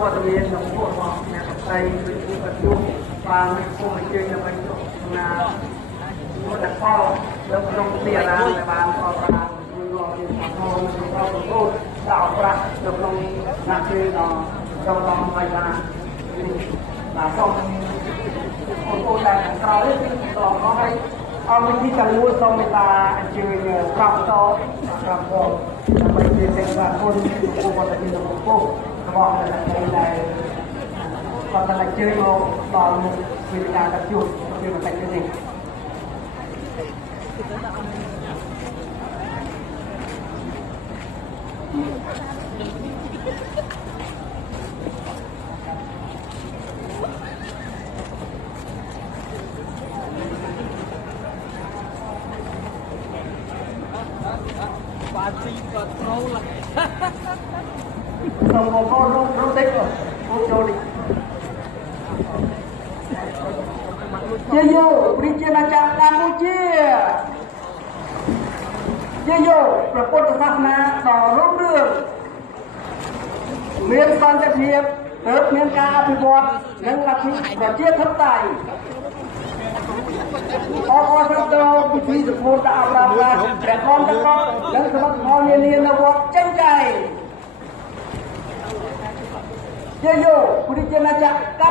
វត្តមានក្នុងពួករបស់អ្នកស្រីឬជាប្រជុំបានពុំអញ្ជើញដើម្បីចុះណាមុនផលនៅក្នុងទីអារាមដែលបានអបអរសាជួយរួមជាសហគមន៍របស់ប្រពោដាក់ប្រាក់នៅក្នុងណាក់គឺដល់ចូលដល់ហើយបានបាទសូមបងប្អូនដែលខាងក្រោយគឺតបមកឲ្យអង្គវិធីទាំងមូលសូមមេត្តាអញ្ជើញប្រាប់តប្រាប់ផងដើម្បីជាសេចក្ដីគុណចំពោះវត្តមានរបស់ពុទ្ធរបស់អ្នកស្រីដែលគាត់តែអញ្ជើញមកដល់មុខវេទិកាកាត់ជួបពីបន្តិចទៀតនេះសូមបងប្អូនរត់តិចចូលចូលជាយោប្រជាណាចក្រកម្ពុជាជាយោព្រះពុទ្ធសាសនាដ៏រុងរឿងមានសន្តិភាពទើបមានការអភិវឌ្ឍនិងលទ្ធិប្រជាធិបតេយ្យអបអរសាទរពិធីសម្ពោធដាក់អបអរសាព្រះធម្មទាំងអស់និងសមិទ្ធផលនានានៅវត្តចិញ្ចែងជាយោប្រជាណាចក្រ